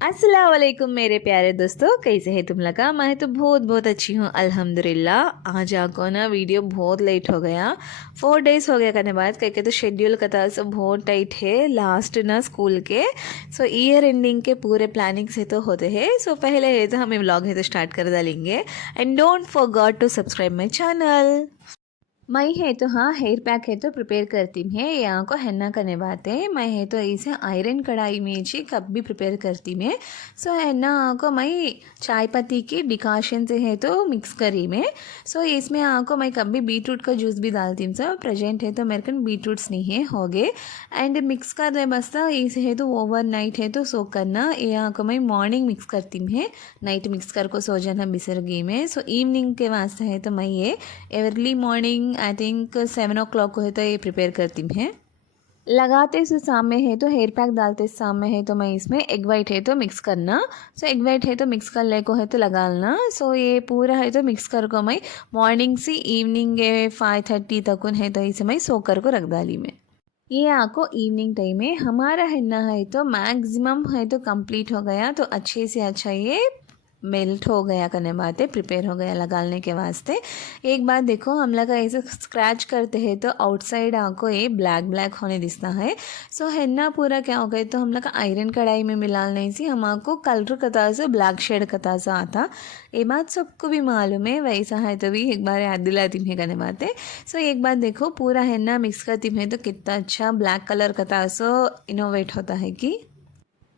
अस्सलाम वालेकुम मेरे प्यारे दोस्तों, कैसे है तुम लगा। मैं तो बहुत बहुत अच्छी हूँ अल्हम्दुलिल्लाह। आज आपको ना वीडियो बहुत लेट हो गया, 4 डेज़ हो गया करने बाद कह तो शेड्यूल का था सो बहुत टाइट है लास्ट ना स्कूल के। सो ईयर एंडिंग के पूरे प्लानिंग से तो होते हैं। सो पहले है तो हमें व्लॉग है तो स्टार्ट कर डालेंगे and don't forget to subscribe my channel. मैं है तो हाँ हेयर पैक है तो प्रिपेयर करती है। यहाँ को हेन्ना करने बात है। मैं है तो इसे आयरन कढ़ाई में जी कप भी प्रिपेयर करती मैं। सो हेन्ना को मैं चाय पत्ती की डिकाशन से है तो मिक्स करी मैं। सो इसमें को मैं कभी बीट रूट का जूस भी डालती हूँ। सर प्रेजेंट है तो मेरे को बीट रूट्स नहीं है हो गए एंड मिक्स कर दे बस्ता इसे है तो ओवर नाइट है तो सोक करना। यहाँ को मैं मॉर्निंग मिक्स करती है, नाइट मिक्स कर को सो जाना बिसरगी में। सो इवनिंग के वास्ते है तो मैं ये एवरली मॉर्निंग आई थिंक 7 o'clock को है तो ये प्रिपेयर करती हैं। लगाते से सामने है तो हेयर पैक डालते सामने है तो मैं इसमें एग वाइट है तो मिक्स करना। सो एग वाइट है तो मिक्स कर ले को है तो लगाना। सो ये पूरा है तो मिक्स कर को मैं मॉर्निंग से इवनिंग 5:30 तक है तो इसे मैं सो कर को रख डाली मैं। ये आपको इवनिंग टाइम में हमारा हेन्ना है तो मैक्सिमम है तो कंप्लीट हो गया तो अच्छे से अच्छा ये मेल्ट हो गया करने बातें प्रिपेयर हो गया लगाने के वास्ते। एक बात देखो हम लोग ऐसे स्क्रैच करते हैं तो आउटसाइड आपको ये ब्लैक ब्लैक होने दिखता है। सो हेन्ना पूरा क्या हो गया तो हम लोग आयरन कढ़ाई में मिलाने से हमको कलर कता से ब्लैक शेड कता से आता। ये बात सबको भी मालूम है, वैसा है तो भी एक बार याद दिलाती है करने बातें। सो एक बात देखो पूरा हेन्ना मिक्स करती है तो कितना अच्छा ब्लैक कलर कता सो इनोवेट होता है कि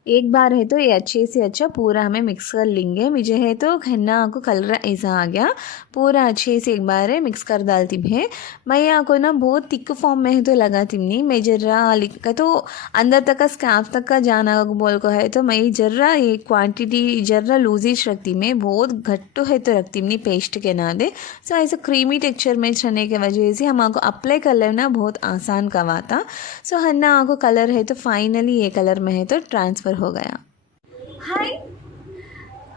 एक बार है तो ये अच्छे से अच्छा पूरा हमें मिक्स कर लेंगे। मुझे है तो हेन्ना को कलर ऐसा आ गया पूरा अच्छे से एक बार है मिक्स कर डालती है। मैं यहाँ को ना बहुत थिक फॉर्म में है तो लगाती नहीं, मैं जर्रा लिखा तो अंदर तक का स्काफ तक का जाना बोल को है तो मैं जर्रा ये क्वांटिटी जर्रा लूजिश रखती मैं, बहुत घट्टू है तो रखती नहीं पेस्ट के ना दे। सो ऐसा क्रीमी टेक्सचर में रहने की वजह से हमको अप्लाई कर लेना बहुत आसान कवा था। सो हेन्ना को कलर है तो फाइनली ये कलर में है तो ट्रांसफ़र हो गया। हाय,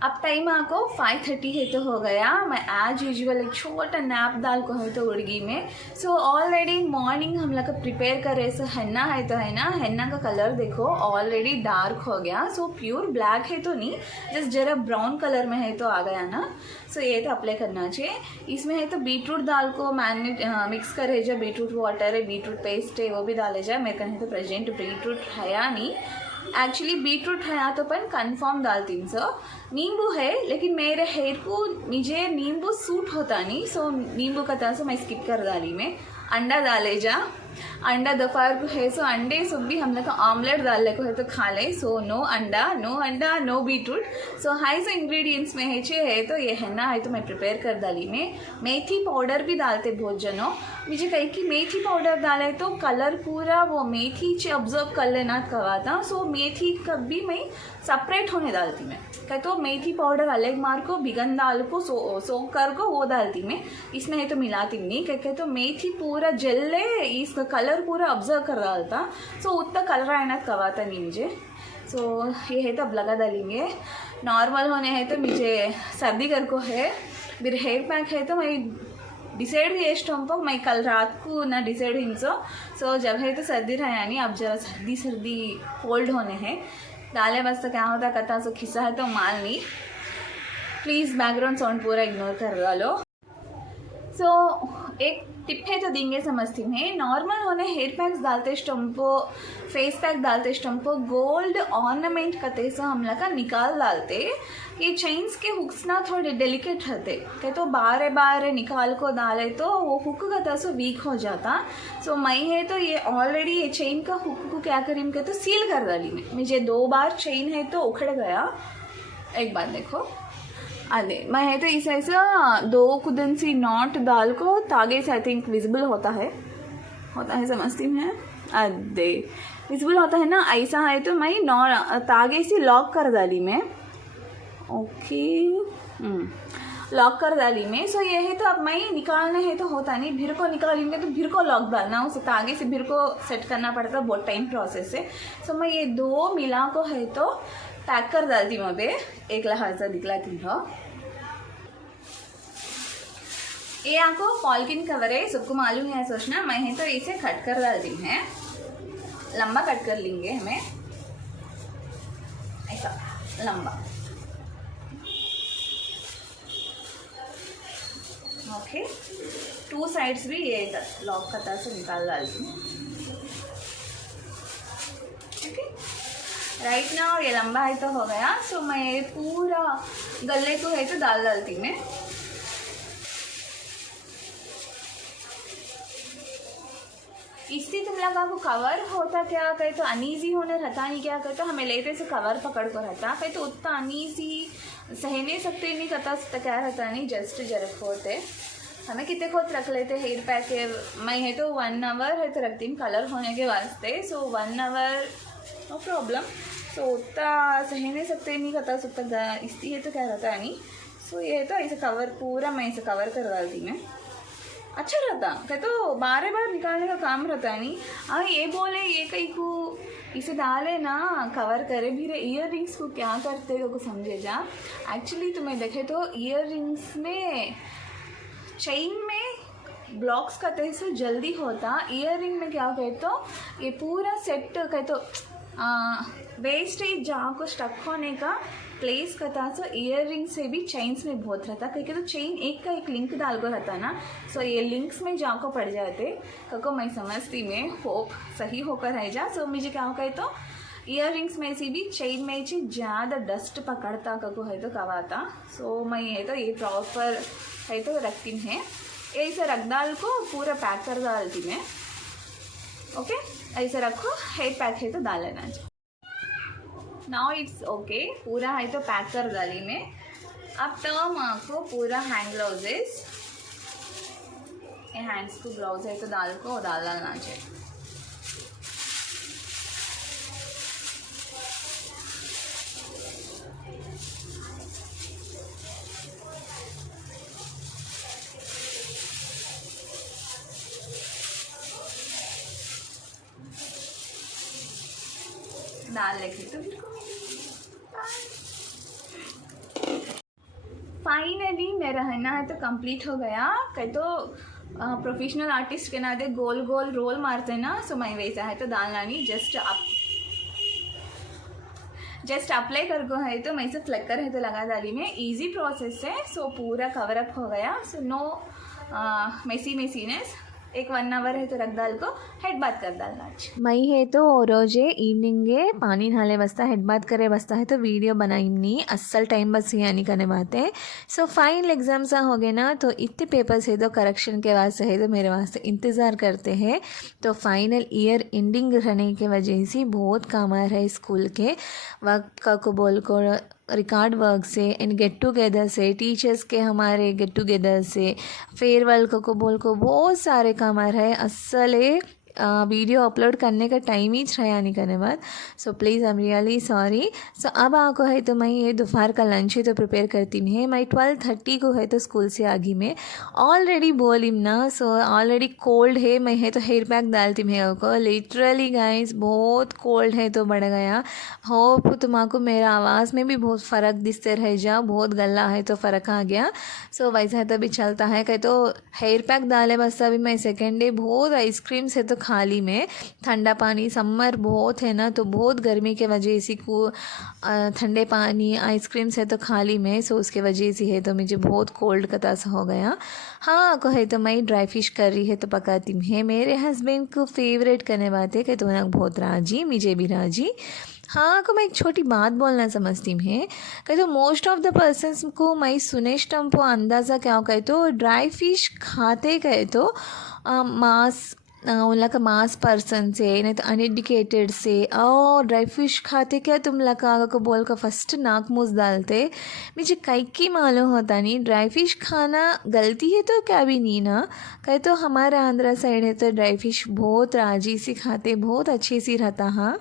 अब टाइम आपको 5:30 है तो हो गया। मैं एज यूजुअल एक छोटा नैप डाल को है तो उड़गी में। सो ऑलरेडी मॉर्निंग हम लोग प्रिपेयर कर रहे। सो हेन्ना है तो है ना, हेन्ना का कलर देखो ऑलरेडी डार्क हो गया। सो प्योर ब्लैक है तो नहीं, जस्ट जरा ब्राउन कलर में है तो आ गया ना। सो ये तो अप्लाई करना चाहिए। इसमें है तो बीट रूट दाल को मैरिनेट मिक्स करे जा, बीट रूट वाटर है बीट रूट पेस्ट है वो भी डाले जाए। मेरे कहने तो प्रेजेंट बीट रूट है नहीं, एक्चुअली बीट रूट है तो अपन कन्फर्म डालती हूँ। सो नींबू है लेकिन मेरे हेयर को मुझे नींबू सूट होता नहीं, सो नींबू का तरह से मैं स्किप कर डाली में। अंडा डाले जा, अंडा दोपहर को है सो अंडे सब भी हम लोग का ऑमलेट डालने को है तो खा ले। सो नो अंडा नो बीटरूट। सो हाई सो इंग्रेडिएंट्स में है तो ये हेन्ना है तो मैं प्रिपेयर कर डाली में। मेथी पाउडर भी डालते बहुत जनों, मुझे कही कि मेथी पाउडर डाले तो कलर पूरा वो मेथी से ऑब्जर्व कर लेना कहा था। सो मेथी कभी मैं सेपरेट होने डालती मैं, कह तो मेथी पाउडर अलग मार को बिगन दाल को सोक कर को वो डालती मैं, इसमें है तो मिलाती नहीं कह तो मेथी पूरा जल्ले इसका कलर पूरा ऑब्जर्व कर डालता। सो उतना कलर आना कवाता नहीं मुझे। सो ये है तो अब लगा डालेंगे। नॉर्मल होने है तो मुझे सर्दी कर को है, मेरे हेयर पैक है तो मैं डिसाइड भी एस्टो मैं कल रात को ना डिसाइड हिंसो। सो जब है तो सर्दी रहा नहीं, अब जरा सर्दी कोल्ड होने हैं डाले बस तो क्या होता कहता सो खिस्सा है तो माल नहीं। प्लीज़ बैकग्राउंड साउंड पूरा इग्नोर कर डालो। सो एक टिप है तो देंगे समझती हूँ। नॉर्मल होने हेयर पैक्स डालते स्टम्पो फेस पैक डालते स्टम्पो गोल्ड ऑर्नामेंट कते से हम लोग का निकाल डालते। ये चेन्स के हुक्स ना थोड़े डेलिकेट रहते कहे तो बारे बारे निकाल को डाले तो वो हुक कता से वीक हो जाता। सो मैं है तो ये ऑलरेडी ये चेन का हुक को क्या करी कहते तो सील कर डाली में। मुझे 2 बार चेन है तो उखड़ गया। एक बात देखो अरे मैं है तो इस ऐसा 2 कुदन सी नॉट डाल को तागे से आई थिंक विजिबल होता है समझती हूँ। अरे विजिबल होता है ना, ऐसा है तो मैं तागे से लॉक कर डाली मैं। ओके लॉक कर डाली में। सो ये है तो अब मैं निकालना है तो होता नहीं, भीड़ को निकालेंगे तो भीड़ को लॉक डालना उसे तागे से भीड़ को सेट करना पड़ता, बहुत टाइम प्रोसेस है। सो मैं ये 2 मिला को है तो पैक कर डालती हूँ। अभी एक लहाजा दिखलाती हूँ। ये आपको पॉलिथीन कवर है, सबको मालूम है सोचना। मैं है तो इसे कट कर डालती हूँ, लंबा कट कर लेंगे हमें ऐसा। लंबा। ओके, 2 साइड्स भी ये लॉक कता से निकाल डालती हूँ। ओके, राइट नाउ ये लंबा है तो हो गया। सो मैं पूरा गले को है तो डालती मैं। इससे तुम लगा को कवर होता क्या कहे तो अनईजी होने रहता नहीं, क्या कहते हमें लेते से कवर पकड़ को रहता कहे तो उतना अनईजी सह नहीं सकते, नहीं करता क्या रहता नहीं, जस्ट जरक होते हमें कितने खुद रख लेते हेयर पैक है। मैं है तो 1 आवर है तो रखती हूँ कलर होने के वास्ते। सो 1 आवर नो प्रॉब्लम। सो उतना सह नहीं सकते, नहीं करता सकता इसलिए तो क्या रहता है नहीं। सो ये है तो ऐसे कवर पूरा मैं ऐसे कवर कर डालती मैं, अच्छा रहता क्या तो बार बार निकालने का काम रहता है नहीं। हाँ ये बोले ये कहीं को इसे डाले ना कवर करे भी रे, ईयर रिंग्स को क्या करते हो को समझे जा। एक्चुअली तुम्हें देखे तो ईयर रिंग्स में चेन में ब्लॉक्स का तो जल्दी होता, ईयर रिंग में क्या कहते तो ये पूरा सेट कहते तो वेस्टेज जहाँ को स्टक होने का प्लेस करता। सो ईयर रिंग से भी चेन्स में बहुत रहता क्योंकि तो चेन एक का एक लिंक डाल को रहता ना। सो ये लिंक्स में जहाँ को पड़ जाते क्योंकि मैं समझती में होप सही होकर रह जा। सो मुझे क्या कहे तो ईयर रिंग्स में से भी चेन में से ज़्यादा डस्ट पकड़ता क्योंकि है तो कवाता। सो मैं ये तो ये प्रॉपर है तो रखती है, ऐसे रख डाल को पूरा पैक कर डालती मैं। ओके, ऐसे रखो, हेड पैक है तो डाल लेना। नाउ इट्स ओके, पूरा है तो पैक कर डाली मैं। अब टर्म आपको पूरा हैंड ग्लाउजेस, ये हैंड्स को ग्लाउज है तो डाल डालना चाहिए। डाल लेके तो फाइनली मेरा है ना है तो कंप्लीट हो गया। कहीं तो प्रोफेशनल आर्टिस्ट के नाते गोल गोल रोल मारते ना। सो मैं वैसा है तो डालना नहीं, जस्ट अप्लाई कर को है तो मैं से फ्लेकर है तो लगा डाली में, इजी प्रोसेस है। सो पूरा कवर अप हो गया। So no messiness. एक 1 आवर है तो रख डाल को हेड बात कर डालना। मई है तो रोजे इवनिंग पानी नहाले बसता हेड बात करे बसता है तो वीडियो बनाई नहीं असल टाइम बस ये नहीं करने बात है। सो फाइनल एग्जाम्स हो गए ना तो इतने पेपर्स है तो करेक्शन के वास्ते है तो मेरे वास्ते इंतज़ार करते हैं। तो फाइनल ईयर एंडिंग रहने के वजह से बहुत काम आ रहा है स्कूल के वक्त का को बोल को रिकॉर्ड वर्क से एंड गेट टुगेदर से, टीचर्स के हमारे गेट टुगेदर से, फेयरवेल को बोल को बहुत सारे काम आ रहे हैं। असल वीडियो अपलोड करने का टाइम ही रहा नहीं करने बाद। So please I am really sorry. So अब आपको है तो मैं ये दोपहर का लंच है तो प्रिपेयर करती हूँ। मैं 12:30 को है तो स्कूल से आगे में ऑलरेडी बोली ना। सो ऑलरेडी कोल्ड है, मैं है तो हेयर पैक डालती हूँ को लिटरली गाइस बहुत कोल्ड है तो बढ़ गया। होप तुम्हारा मेरा आवाज़ में भी बहुत फ़र्क दिखते रह जा, बहुत गला है तो फ़र्क आ गया। सो वैसा है तो भी चलता है कहे तो हेयर पैक डाले बस अभी मैं सेकेंड डे बहुत आइसक्रीम से तो खाली में ठंडा पानी, समर बहुत है ना तो बहुत गर्मी के वजह से को ठंडे पानी आइसक्रीम से तो खाली में। सो उसके वजह से है तो मुझे बहुत कोल्ड का तासा हो गया। हाँ को है तो मैं ड्राई फिश कर रही है तो पकाती हूँ। मेरे हस्बैंड को फेवरेट करने बात है कि तो ना बहुत राजी, मुझे भी राजी। हाँ को मैं एक छोटी बात बोलना समझती हूँ कहे तो मोस्ट ऑफ द पर्सन्स को मैं सुनेष्टम को अंदाज़ा क्या कहे तो ड्राई फिश खाते कहे तो मांस उन का मांस पर्सन से नहीं तो अनएडुकेटेड से और ड्राई फिश खाते क्या तुम लगा को बोल कर फर्स्ट नाक मुँह डालते। मुझे कई की मालूम होता नहीं ड्राई फिश खाना गलती है तो क्या भी नहीं ना। कहे तो हमारे आंध्रा साइड है तो ड्राई फिश बहुत राजी से खाते, बहुत अच्छे से रहता। हाँ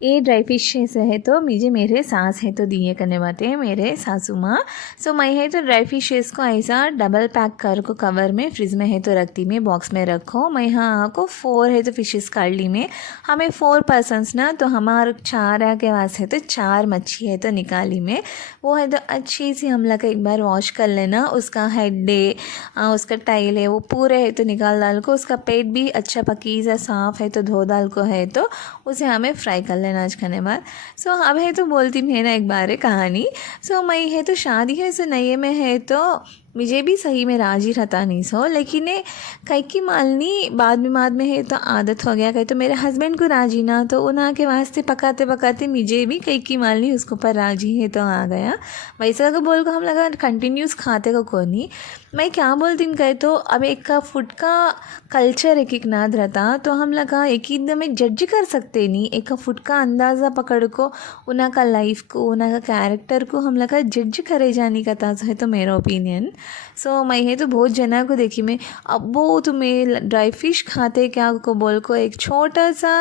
ये ड्राई फिश से है तो मुझे मेरे सास है तो दिए करने बाते हैं मेरे सासू माँ। सो मैं है तो ड्राई फिशेस को ऐसा डबल पैक कर को कवर में फ्रिज में है तो रखती में बॉक्स में रखो। मैं हाँ को 4 है तो फिशेस काट ली में, हमें 4 पर्सनस ना तो हमारे 4 के पास है तो 4 मच्छी है तो निकाली में। वो है तो अच्छी सी हम लोग एक बार वॉश कर लेना, उसका हेड है उसका टाइल है वो पूरे है तो निकाल डाल को, उसका पेट भी अच्छा पकीज़ा साफ़ है तो धो डाल को है तो उसे हमें फ्राई कर लेना आज खाने बाद। सो अब है तो बोलती है ना एक बार कहानी। सो मैं है तो शादी है सो नए में है तो मुझे भी सही में राजी रहता नहीं सो, लेकिन कई की मालनी बाद में है तो आदत हो गया। कहीं तो मेरे हस्बैंड को राजी ना तो उन्हा के वास्ते पकाते पकाते मुझे भी कई की मालनी उसके ऊपर राजी है तो आ गया। वैसा को बोल को हम लगा कंटिन्यूस खाते को नहीं। मैं क्या बोलती हूँ कहे तो अब एक का फूड का कल्चर एक नाद रहता तो हम लगा एक एकदम एक जज कर सकते नहीं। एक फूड का अंदाज़ा पकड़ को उन्हा का लाइफ को उन्हा का कैरेक्टर को हम लगा जज करे जाने का था है तो मेरा ओपिनियन। सो मैं है तो बहुत जना को देखी मैं अब वो तुम्हें ड्राई फिश खाते क्या को बोल को एक छोटा सा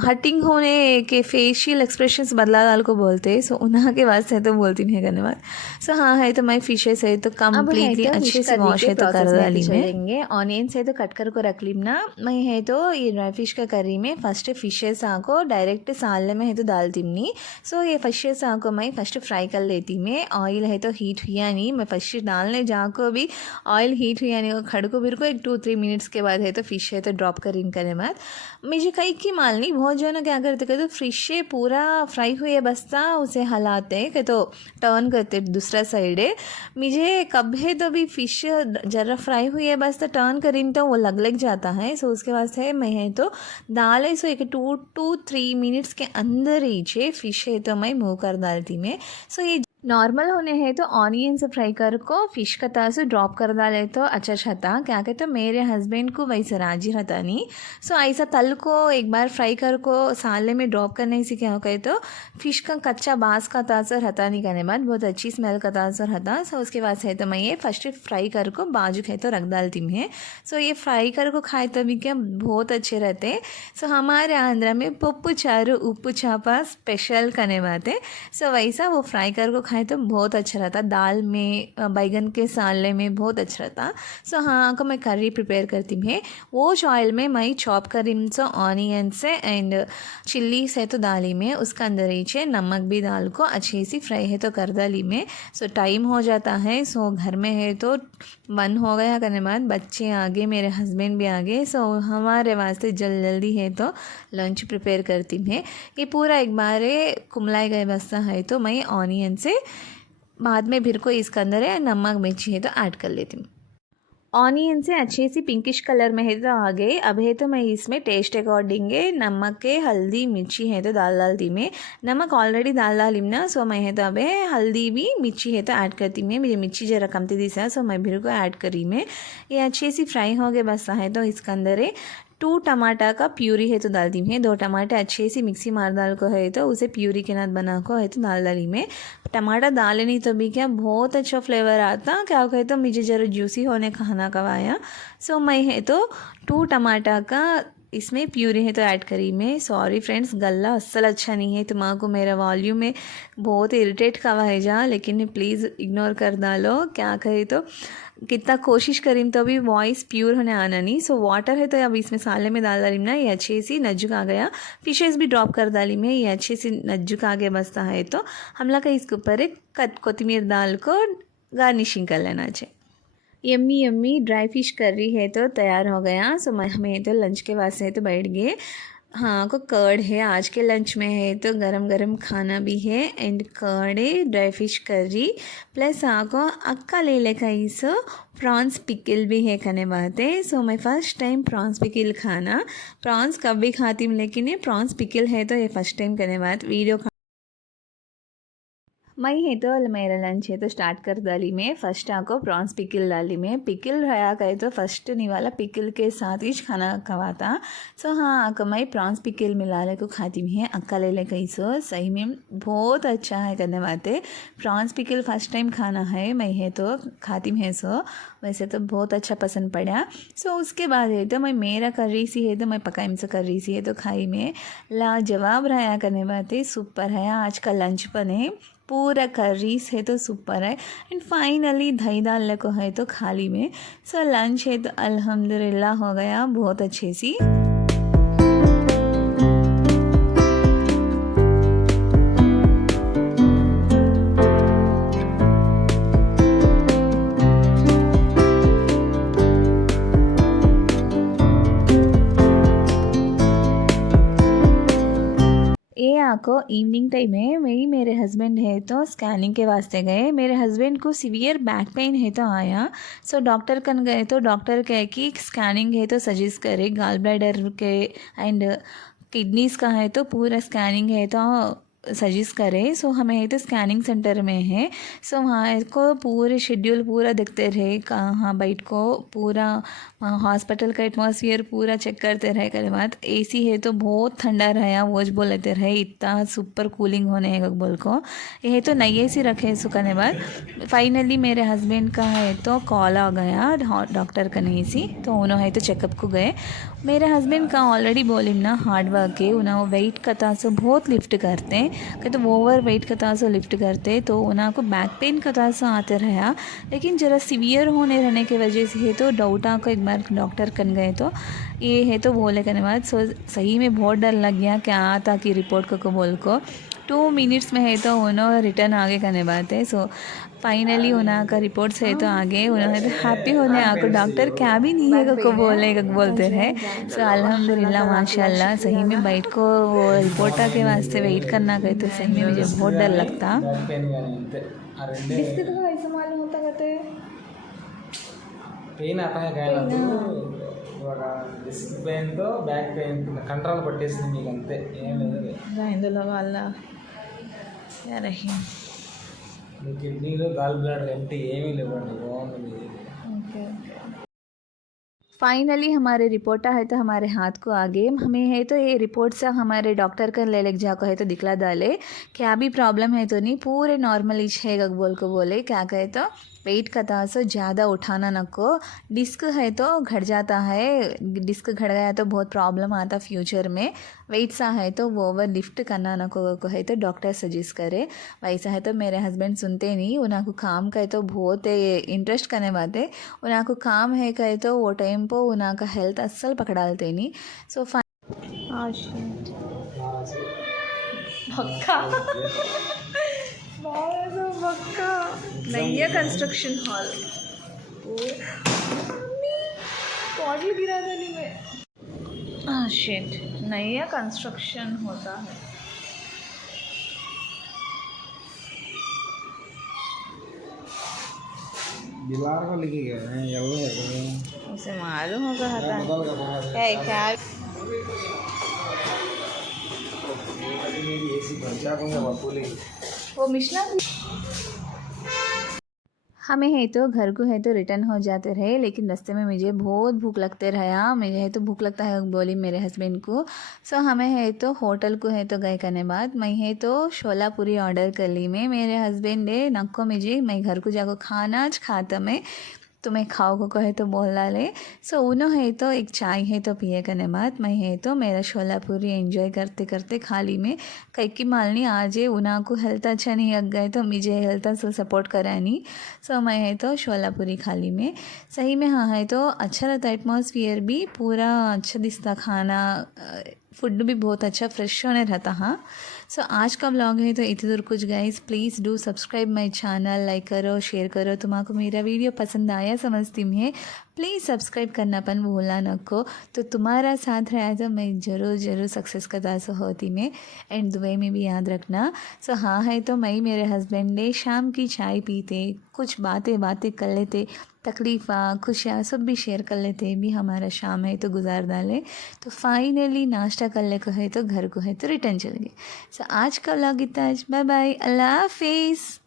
हटिंग होने के फेशियल एक्सप्रेशंस बदला डाल को बोलते। सो उन्हा के वास्ते तो बोलती नहीं धन्यवाद। सो हाँ है तो मैं फिशेस है तो कम्प्लीटली अच्छे से वॉश है तो कर डाली में ऑनियंस है तो कट कर को रख ली ना। मैं है तो ये ड्राई फिश का करी में फर्स्ट फिशेस आको डायरेक्ट सालने में है तो डालती नहीं। सो ये फिशेस आको मैं फर्स्ट फ्राई कर लेती मैं। ऑयल है तो हीट हुआ नहीं, मैं फर्स्ट डालने जाको भी ऑयल हीट हुआ नहीं, खड़को फिर को एक 2-3 मिनट्स के बाद है तो फिश है तो ड्रॉप कर करने बाद मुझे कई की मालनी बहुत जो है ना क्या करते कहते तो फिश है पूरा फ्राई हुए बसता उसे हलाते कहते तो टर्न करते दूसरा साइड है। मुझे कब है तो भी फिश जरा फ्राई हुई है बस तो टर्न करीन तो वो लग जाता है। सो उसके बाद है मैं है तो दाल है सो एक 2-3 मिनट्स के अंदर ही फिश है तो मैं मुँह कर डालती मैं। सो ये नॉर्मल होने हैं तो ऑनियन से फ्राई कर को फ़िश का तार से ड्रॉप कर डाले तो अच्छा था क्या कहते तो मेरे हस्बैंड को वैसे राजी रहता नहीं। सो ऐसा तल को एक बार फ्राई कर को साले में ड्रॉप करने से क्या हो कहे तो फ़िश का कच्चा बाँस का तासर रहता नहीं करने बाद बहुत अच्छी स्मेल का तासर रहता। सो उसके बाद है तो मैं ये फर्स्ट फ्राई कर को बाजू खाए तो रख डालती मैं। सो ये फ्राई कर को खाए तो भी क्या बहुत अच्छे रहते। सो हमारे आंध्रा में पप्पू चारू उप्पू चापा स्पेशल करने बाते। सो वैसा वो फ्राई कर को खाए तो बहुत अच्छा रहता, दाल में बैगन के साले में बहुत अच्छा रहता। सो हाँ को मैं करी प्रिपेयर करती हूँ। वो ऑयल में मैं चॉप करी सो ऑनियन से एंड चिल्ली से तो डाली में उसका अंदर नीचे नमक भी डाल को अच्छी सी फ्राई है तो कर डाली में। सो टाइम हो जाता है। सो घर में है तो बंद हो गया करने बाद बच्चे आगे मेरे हस्बैंड भी आगे। सो हमारे वास्ते जल्दी है तो लंच प्रिपेयर करती हूँ। ये पूरा एक बार कुमलाए गए बस्ता है तो मैं ऑनियन से बाद में फिर को इसके अंदर है नमक मिर्ची है तो ऐड कर लेती हूँ। ऑनियन से अच्छी सी पिंकिश कलर में है तो आ गए। अब है तो मैं इसमें टेस्ट अकॉर्डिंग नमक के हल्दी मिर्ची है तो डाल दी मैं। नमक ऑलरेडी डाली ना सो मैं है तो अब हल्दी भी मिर्ची है तो ऐड करती मैं। मुझे मिर्ची जरा कमती दिशा सो मैं फिर को ऐड करी मैं। ये अच्छी सी फ्राई हो गए बस है तो इसके अंदर 2 टमाटर का प्यूरी है तो डाल दी मैं। 2 टमाटर अच्छे से मिक्सी मार डाल को है तो उसे प्यूरी के नाथ बना को है तो डाली मैं। टमाटर डाले नहीं तो भी क्या बहुत अच्छा फ्लेवर आता क्या कहे तो मुझे ज़रा जूसी होने खाना कवाया। सो मैं है तो 2 टमाटर का इसमें प्यूरी है तो ऐड करी मैं। सॉरी फ्रेंड्स गला असल अच्छा नहीं है तुम्हारे को मेरा वॉल्यूम में बहुत इरिटेट कवा है जा, लेकिन प्लीज़ इग्नोर कर डालो। क्या कहे तो कितना कोशिश करीं तो अभी वॉइस प्योर होने आना नहीं। सो वाटर है तो अब इसमें साले में डाल डाली ना। ये अच्छी सी नज्जुक आ गया। फिशेस भी ड्रॉप कर डाली में। ये अच्छी सी नज्जुक आगे बसता है तो हम लोग का इसके ऊपर एक कोथिमीर डाल को गार्निशिंग कर लेना चाहिए। Yummy yummy dry fish curry है तो तैयार हो गया। सो हमें तो लंच के वास्ते तो बैठ गए। हाँ को कर्ड है आज के लंच में है तो गरम गरम खाना भी है एंड कर्ड है ड्राई फिश करी प्लस आको अक्का ले लेका इसो प्रॉन्स पिकिल भी है खाने बात है। सो मैं फर्स्ट टाइम प्रॉन्स पिकिल खाना। प्रॉन्स कब भी खाती हूँ लेकिन ये प्रॉन्स पिकिल है तो ये फर्स्ट टाइम करने बात वीडियो मैं है तो मेरा लंच है तो स्टार्ट कर डाली में। फर्स्ट आको प्रॉन्स पिकिल डाली में। पिकिल रहा कहे तो फर्स्ट नहीं वाला पिकिल के साथ ही खाना खवाता। सो हाँ आको मैं प्रॉन्स पिकिल मिला ले को खाती भी है अक्का ले ले कहीं सो सही में बहुत अच्छा है करने बातें। प्रॉन्स पिकिल फर्स्ट टाइम खाना है मैं है तो खाती है। सो वैसे तो बहुत अच्छा पसंद पड़ा। सो उसके बाद है तो मैं मेरा कर रही सी है तो मैं पकाई से कर रही सी है तो खाई में लाजवाब रहा करने बातें। सुपर है आज का लंच बने पूरा करीस है तो सुपर है एंड फाइनली दही डालने को है तो खाली में। सो लंच है तो अल्हम्दुलिल्लाह हो गया बहुत अच्छे सी। को इवनिंग टाइम है वही मेरे हस्बैंड है तो स्कैनिंग के वास्ते गए। मेरे हस्बैंड को सीवियर बैक पेन है तो आया। सो डॉक्टर कन गए तो डॉक्टर कहे कि स्कैनिंग है तो सजेस्ट करे गाल ब्लैडर के एंड किडनीज़ का है तो पूरा स्कैनिंग है तो सजेस्ट करे। सो हमें है तो स्कैनिंग सेंटर में है। सो वहाँ को पूरे शेड्यूल पूरा देखते रहे कहाँ बैठ को पूरा हॉस्पिटल का एटमॉस्फेयर पूरा चेक करते रहे। के बाद एसी है तो बहुत ठंडा रहा वोज बोल लेते रहे इतना सुपर कूलिंग होने है बोल को ये तो नई एसी रखे। सुखाने बाद फाइनली मेरे हस्बैंड का है तो कॉल आ गया डॉक्टर का नहीं सी तो उन्होंने है तो चेकअप को गए। मेरे हस्बैंड का ऑलरेडी बोलिम ना हार्ड वर्क है उन्हें वेट कता से बहुत लिफ्ट करते हैं तो ओवर वेट कता से लिफ्ट करते तो उन्हें को बैक पेन कता से आते रहा। लेकिन ज़रा सीवियर होने रहने की वजह से है तो डाउट आको एक बार डॉक्टर कन गए तो ये है तो बोले करने बाद सही में बहुत डर लग गया क्या आता कि रिपोर्ट को बोल को 2 मिनट्स में है तो उन्होंने रिटर्न आगे करने बात है। सो फाइनली उन्हें का रिपोर्ट्स है तो आगे उन्होंने तो हैप्पी होने आको डॉक्टर क्या भी नहीं है को बोलते रहे। सो अल्हम्दुलिल्लाह माशाल्लाह सही में बैठ को वो रिपोर्ट के वास्ते वेट करना गए तो सही में मुझे बहुत डर लगता। डिस्क तो ऐसा मालूम होता कहते పెయిన్ అటాక్ అయినప్పుడు ఒక డిస్క్ పెయిన్తో బ్యాక్ పెయిన్ కంట్రోల్ పట్టేసింది మీకు అంతే ఏం లేదు ఇందులో వాళ్ళ మీ కిడ్నీలో గాల్ బ్లాడర్ ఎంటీ ఏమీ లేవండి బాగుంది। ओके फाइनली हमारे रिपोर्टा है तो हमारे हाथ को आगे हमें है तो ये रिपोर्ट से हमारे डॉक्टर का ले लेके जाको है तो दिखला डाले क्या भी प्रॉब्लम है तो नहीं पूरे नॉर्मल इच है बोल को बोले क्या कहे तो वेट का तासो ज़्यादा उठाना नको डिस्क है तो घट जाता है डिस्क घट गया तो बहुत प्रॉब्लम आता फ्यूचर में वेट सा है तो वो ओवर लिफ्ट करना नको को है तो डॉक्टर सजेस्ट करे। वैसा है तो मेरे हस्बैंड सुनते नहीं उन्हें को काम कहे तो बहुत इंटरेस्ट करने बाते उन्हें को काम है कहे तो वो टाइम पर उन्हें का हेल्थ असल पकड़ाते नहीं। सो पक्का नया कंस्ट्रक्शन हॉल बॉटल गिरा था नहीं मैं शिट नया कंस्ट्रक्शन होता है। दीवार को लिखे गए हैं येलो है उसे मालूम होगा बदल का बहुत है क्या मेरी एसी बचा दूंगा बापूली वो मिशना हमें है तो घर को है तो रिटर्न हो जाते रहे। लेकिन रास्ते में मुझे बहुत भूख लगते रहा मुझे है तो भूख लगता है बोली मेरे हस्बैंड को। सो हमें है तो होटल को है तो गए करने बाद मैं है तो छोला पूरी ऑर्डर कर ली मैं मेरे हस्बैंड ने नको मुझे मैं घर को जाकर खाना आज खाता मैं तुम्हें खाओ को कहे तो बोल डाले। सो उन्होंने है तो एक चाय है तो पिए करने बाद मैं है तो मेरा छोला पूरी एंजॉय करते करते खाली में कई की मालनी आज उन्हें को हेल्थ अच्छा नहीं लग गए तो मुझे हेल्थ से सपोर्ट करा नहीं। सो मैं है तो छोला पूरी खाली में सही में हाँ है तो अच्छा रहता एटमॉस्फियर भी पूरा अच्छा दिखता खाना फूड भी बहुत अच्छा फ्रेश होने रहता। हाँ सो आज का व्लॉग है तो इतनी दूर कुछ guys please do subscribe my channel like करो शेयर करो। तुम्हारा मेरा वीडियो पसंद आया समझती मैं प्लीज़ सब्सक्राइब करना पन भूलना नको तो तुम्हारा साथ रहा तो मैं ज़रूर सक्सेस का दास होती मैं एंड दुबई में भी याद रखना। सो हाँ है तो मैं मेरे हस्बैंड ने शाम की चाय पीते कुछ बातें कर लेते तकलीफ़ा खुशियाँ सब भी शेयर कर लेते भी हमारा शाम है तो गुजार डाले। तो फाइनली नाश्ता कर ले को है तो घर को है तो रिटर्न चल गए। सो आज का व्लॉग इतना बाय बाय अल्लाह हाफिज़।